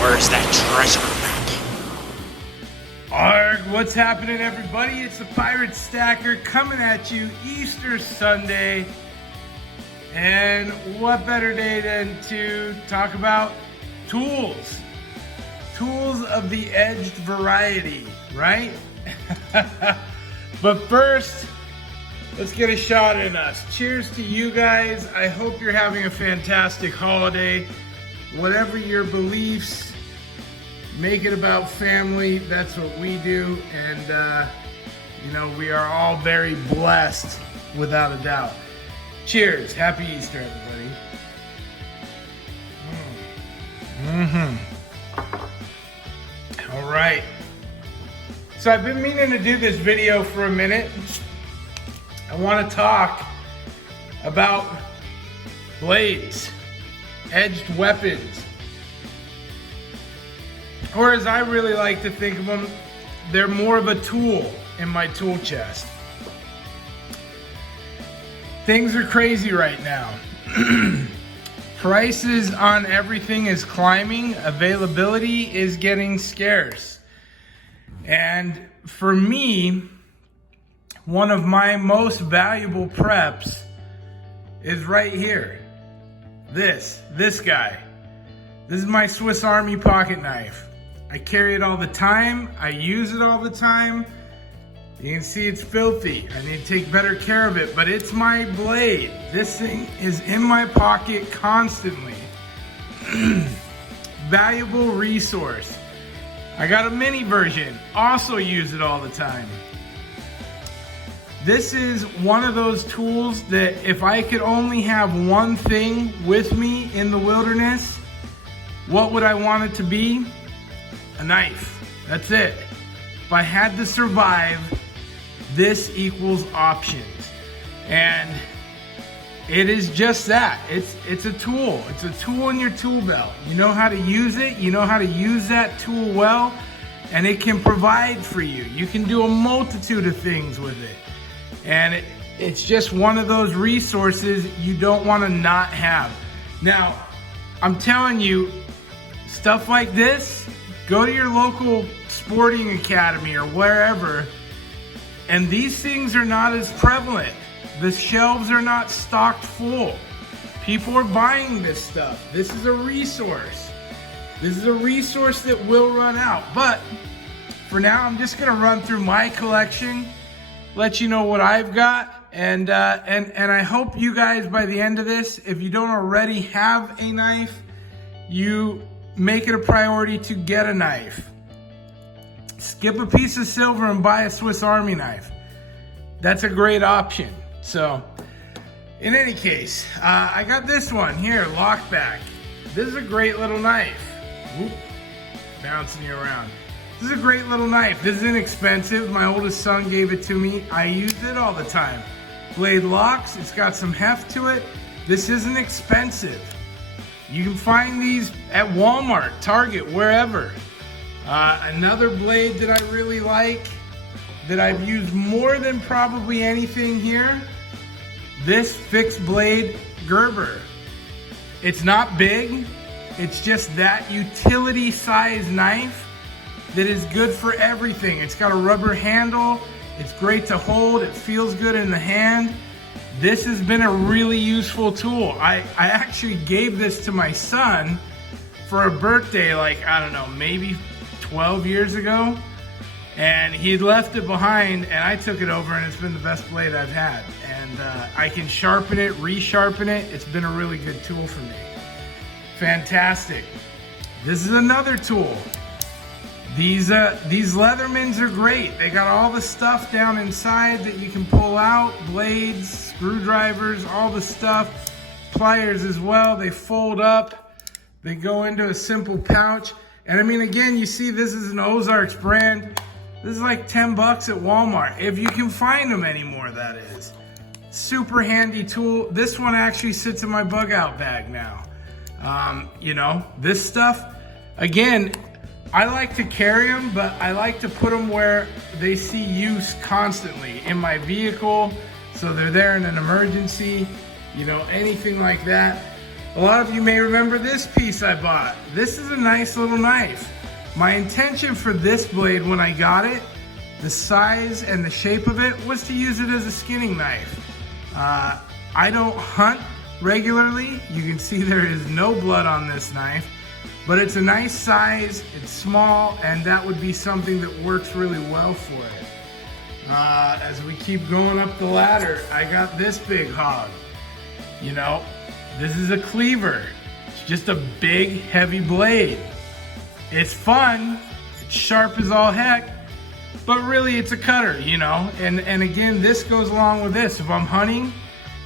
Where's that treasure map? Arg, what's happening, everybody? It's the Pirate Stacker coming at you Easter Sunday. And what better day than to talk about tools? Tools of the edged variety, right? But first, let's get a shot in us. Cheers to you guys. I hope you're having a fantastic holiday. Whatever your beliefs, make it about family. That's what we do. And, we are all very blessed, without a doubt. Cheers. Happy Easter, everybody. All right. So I've been meaning to do this video for a minute. I want to talk about blades, edged weapons, or as I really like to think of them, they're more of a tool in my tool chest. Things are crazy right now. Prices on everything is climbing. Availability is getting scarce. And for me, one of my most valuable preps is right here. This guy. This is my Swiss Army pocket knife. I carry it all the time. I use it all the time. You can see it's filthy. I need to take better care of it, but it's my blade. This thing is in my pocket constantly. Valuable resource. I got a mini version. Also use it all the time. This is one of those tools that if I could only have one thing with me in the wilderness, what would I want it to be? A knife. That's it. If I had to survive, this equals options. And it is just that. It's a tool. It's a tool in your tool belt. You know how to use it. You know how to use that tool well, and it can provide for you. You can do a multitude of things with it. And it's just one of those resources you don't want to not have. Now, I'm telling you, stuff like this, go to your local sporting academy or wherever, and these things are not as prevalent. The shelves are not stocked full. People are buying this stuff. This is a resource. This is a resource that will run out. But for now, I'm just gonna run through my collection, let you know what I've got, and I hope you guys, by the end of this, if you don't already have a knife, you make it a priority to get a knife. Skip a piece of silver and buy a Swiss Army knife. That's a great option. So, in any case, I got this one here, lockback. This is a great little knife. Whoop, bouncing you around. This is a great little knife. This is inexpensive. My oldest son gave it to me. I use it all the time. Blade locks, it's got some heft to it. This isn't expensive. You can find these at Walmart, Target, wherever. Another blade that I really like, that I've used more than probably anything here, this fixed blade Gerber. It's not big, it's just that utility size knife that is good for everything. It's got a rubber handle, it's great to hold, it feels good in the hand. This has been a really useful tool. I actually gave this to my son for a birthday, like, I don't know, maybe 12 years ago. And he'd left it behind, and I took it over, and it's been the best blade I've had. And I can sharpen it, resharpen it. It's been a really good tool for me. Fantastic. This is another tool. These Leathermans are great. They got all the stuff down inside that you can pull out, blades, screwdrivers, all the stuff, pliers as well. They fold up, they go into a simple pouch. And I mean, again, you see this is an Ozarks brand. This is like 10 bucks at Walmart, if you can find them anymore, that is. Super handy tool. This one actually sits in my bug out bag now. This stuff, again, I like to carry them, but I like to put them where they see use constantly in my vehicle, so they're there in an emergency, anything like that. A lot of you may remember this piece I bought. This is a nice little knife. My intention for this blade when I got it, the size and the shape of it, was to use it as a skinning knife. I don't hunt regularly. You can see there is no blood on this knife, but it's a nice size, it's small, and that would be something that works really well for it. As we keep going up the ladder, I got this big hog. You know, this is a cleaver. It's just a big, heavy blade. It's fun, it's sharp as all heck, but really it's a cutter, you know? And again, this goes along with this. If I'm hunting,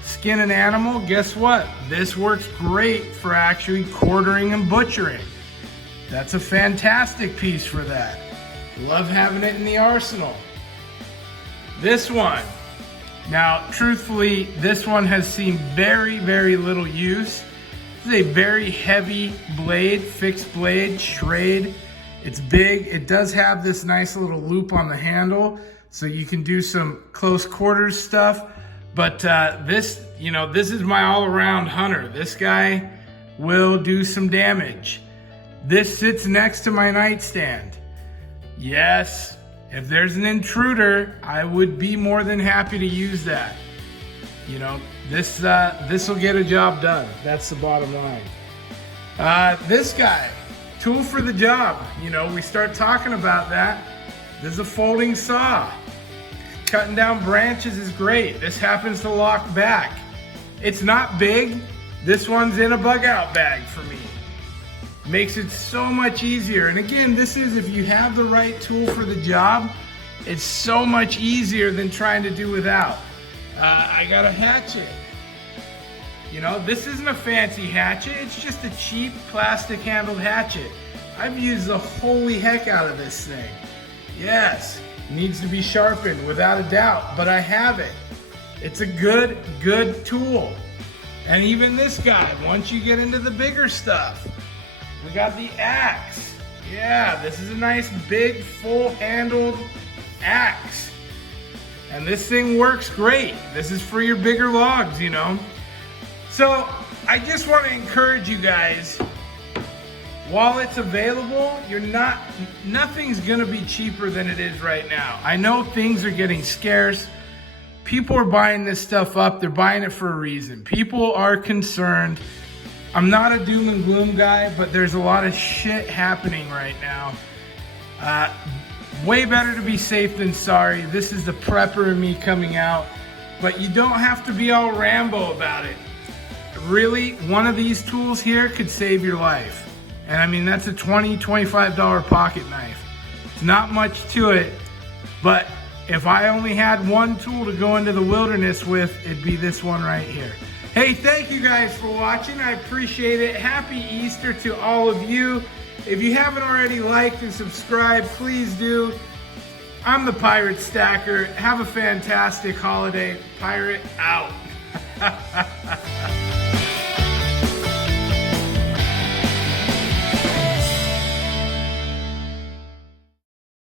skin an animal, guess what? This works great for actually quartering and butchering. That's a fantastic piece for that. Love having it in the arsenal. This one. Now, truthfully, this one has seen very, very little use. This is a very heavy blade, fixed blade, strayed. It's big. It does have this nice little loop on the handle, so you can do some close quarters stuff. But this, you know, this is my all-around hunter. This guy will do some damage. This sits next to my nightstand. Yes, if there's an intruder, I would be more than happy to use that. You know, this will get a job done. That's the bottom line. This guy, tool for the job. You know, we start talking about that. This is a folding saw. Cutting down branches is great. This happens to lock back. It's not big. This one's in a bug out bag for me. Makes it so much easier. And again, this is, if you have the right tool for the job, it's so much easier than trying to do without. I got a hatchet. You know, this isn't a fancy hatchet. It's just a cheap plastic handled hatchet. I've used the holy heck out of this thing. Yes, needs to be sharpened without a doubt, but I have it. It's a good tool. And even this guy, once you get into the bigger stuff, we got the axe. Yeah, this is a nice big full-handled axe. And this thing works great. This is for your bigger logs, you know. So I just want to encourage you guys, while it's available, nothing's gonna be cheaper than it is right now. I know things are getting scarce. People are buying this stuff up. They're buying it for a reason. People are concerned. I'm not a doom and gloom guy, but there's a lot of shit happening right now. Way better to be safe than sorry. This is the prepper in me coming out, but you don't have to be all Rambo about it. Really, one of these tools here could save your life. And I mean, that's a $20, $25 pocket knife. It's not much to it, but if I only had one tool to go into the wilderness with, it'd be this one right here. Hey, thank you guys for watching. I appreciate it. Happy Easter to all of you. If you haven't already liked and subscribed, please do. I'm the Pirate Stacker. Have a fantastic holiday. Pirate out.